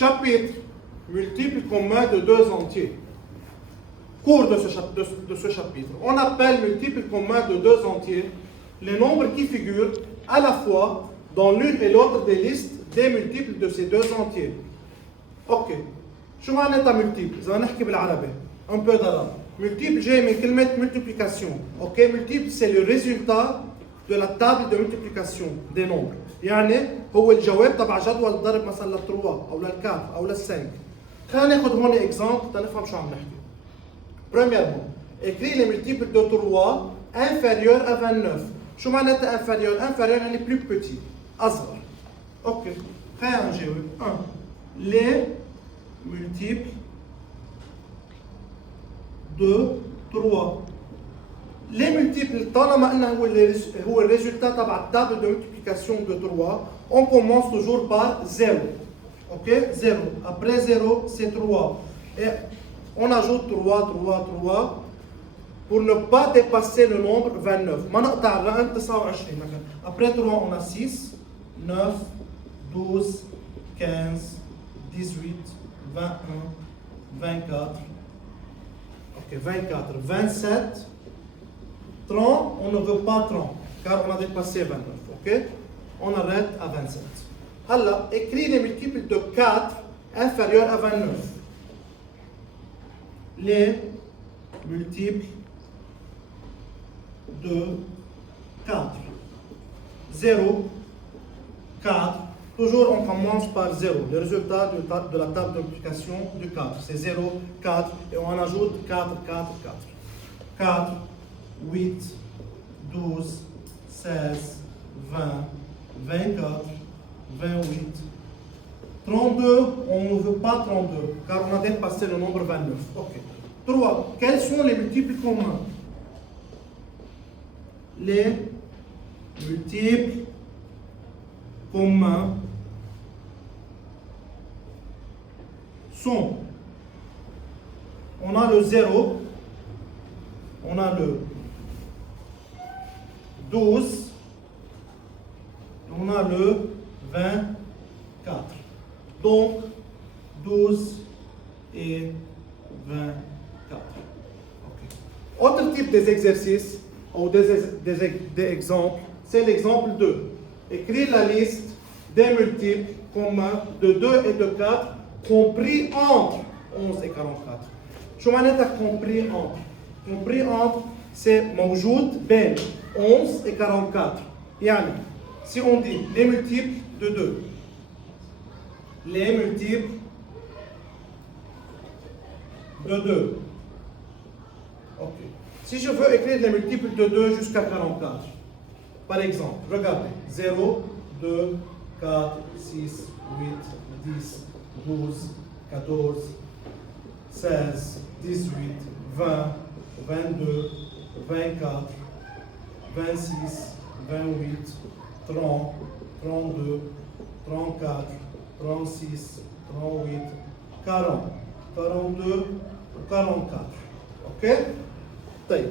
Chapitre, multiple commun de deux entiers. Cours de ce chapitre. On appelle multiple commun de deux entiers les nombres qui figurent à la fois dans l'une et l'autre des listes des multiples de ces deux entiers. Ok. شو معناتها multiple؟ إذا نحكي بالعربي un peu d'arabe. Multiple جاي من كلمة multiplication. Ok. Multiple c'est le résultat de la table de multiplication des nombres. يعني هو الجواب تبع جدول الضرب مثلا لل 3 أو لل 4 أو لل 5. خلينا ناخذ هون exemple تنفهم شو عم نحكي. Premièrement, écris les multiples de 3 inférieurs à 29. شو معناتها inférieur؟ Inférieur يعني plus petit. أصغر. Ok. خلينا نجاوب. 1. Les multiples de 3. Les multiples, طالما قلنا هو الريزultat تبع التابل de multiplication de 3, on commence toujours par 0. Ok? 0. Après 0, c'est 3. Et on ajoute 3, 3, 3 pour ne pas dépasser le nombre 29. ما نقطع الرقم 29 مثلا. Après 3, on a 6, 9, 12, 15, 18, 21, 24. Ok, 24, 27, 30, on ne veut pas 30, car on a dépassé 29, ok? On arrête à 27. Alors, écris les multiples de 4 inférieurs à 29. Les multiples de 4. 0, 4. Toujours, on commence par 0. Le résultat de la table de multiplication du 4. C'est 0, 4, et on ajoute 4, 4, 4. 4, 8, 12, 16, 20, 24, 28, 32. On ne veut pas 32, car on a dépassé le nombre 29. Ok. 3. Quels sont les multiples communs? Les multiples communs sont, on a le 0, on a le 12, on a le 24. Donc, 12 et 24. Okay. Autre type des exercices ou des exemples, c'est l'exemple 2. Écrire la liste des multiples communs de 2 et de 4 compris entre 11 et 44. شو معناتها compris entre? Compris entre, c'est موجود بين 11 et 44. يعني, si on dit les multiples de 2, les multiples de 2. Ok. Si je veux écrire les multiples de 2 jusqu'à 44, par exemple, regardez, 0, 2, 4, 6, 8, 10, 12, 14, 16, 18, 20, 22, 24, 26, 28, 30, 32, 34, 36, 38, 40, 42, 44. Ok? طيب.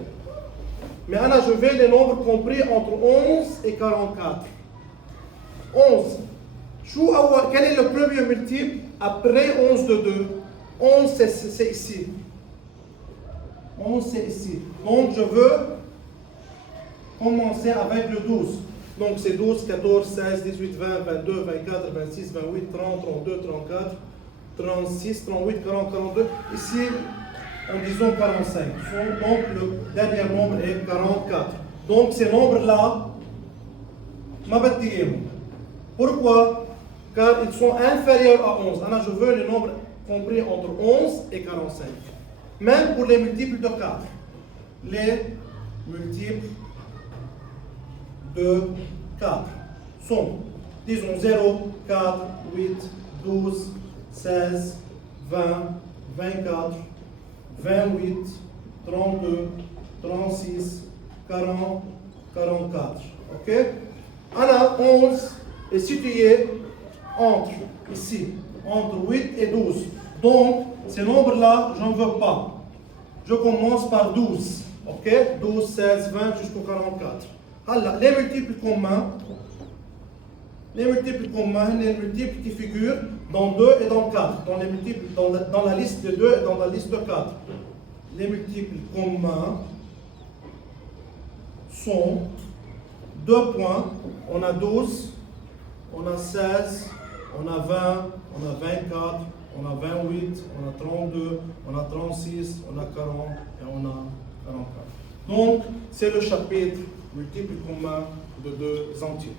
Mais Anna, je vais les nombres compris entre 11 et 44. 11. Quel est le premier multiple après 11 de 2? 11, c'est ici. 11, c'est ici. Donc, je veux commencer avec le 12. Donc, c'est 12, 14, 16, 18, 20, 22, 24, 26, 28, 30, 32, 34, 36, 38, 40, 42. Ici, en disant 45. Donc, le dernier nombre est 44. Donc, ces nombres-là, ma bâtiment. Pourquoi? Car ils sont inférieurs à 11. Alors, je veux les nombres compris entre 11 et 45. Même pour les multiples de 4. Les multiples de 4 sont, disons, 0, 4, 8, 12, 16, 20, 24, 28, 32, 36, 40, 44. Ok? Alors, 11 est situé entre, ici, entre 8 et 12. Donc, ces nombres-là, je n'en veux pas. Je commence par 12. Ok? 12, 16, 20 jusqu'au 44. Alors, les multiples communs Les multiples communs, les multiples qui figurent dans 2 et dans 4, dans, les multiples, dans la liste de 2 et dans la liste de 4. Les multiples communs sont 2 points, on a 12, on a 16, on a 20, on a 24, on a 28, on a 32, on a 36, on a 40 et on a 44. Donc, c'est le chapitre multiple commun de 2 entiers.